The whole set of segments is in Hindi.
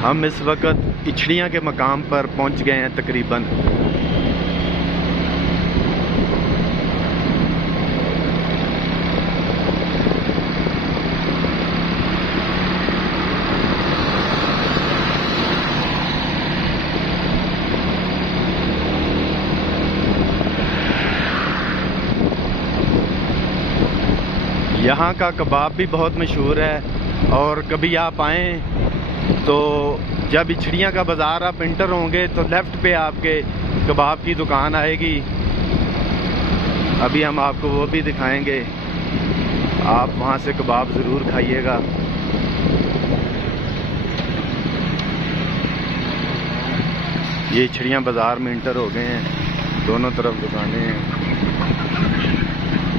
हम इस वक्त इछड़ियाँ के मकाम पर पहुंच गए हैं तकरीबन। यहाँ का कबाब भी बहुत मशहूर है और कभी आप आएँ तो जब इछड़ियाँ का बाज़ार आप इंटर होंगे तो लेफ़्ट पे आपके कबाब की दुकान आएगी। अभी हम आपको वो भी दिखाएंगे, आप वहाँ से कबाब ज़रूर खाइएगा। ये इछड़ियाँ बाज़ार में इंटर हो गए हैं, दोनों तरफ दुकानें हैं।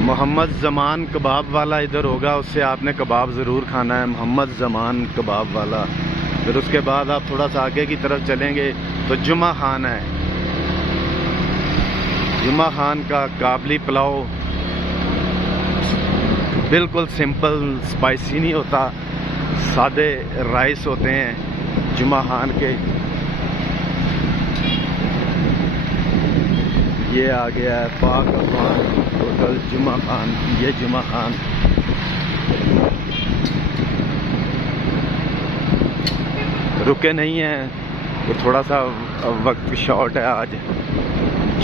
मोहम्मद ज़मान कबाब वाला इधर होगा, उससे आपने कबाब ज़रूर खाना है, मोहम्मद ज़मान कबाब वाला। फिर उसके बाद आप थोड़ा सा आगे की तरफ चलेंगे तो जुमा खान है। जुमा खान का काबली पुलाव बिल्कुल सिंपल, स्पाइसी नहीं होता, सादे राइस होते हैं जुमा खान के। ये आ गया है पाक अफगान होटल जुमा खान। ये जुमा खान रुके नहीं हैं, तो थोड़ा सा वक्त शॉर्ट है, आज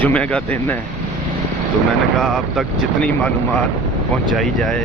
जुमे का दिन है, तो मैंने कहा आप तक जितनी मालूमात पहुंचाई जाए।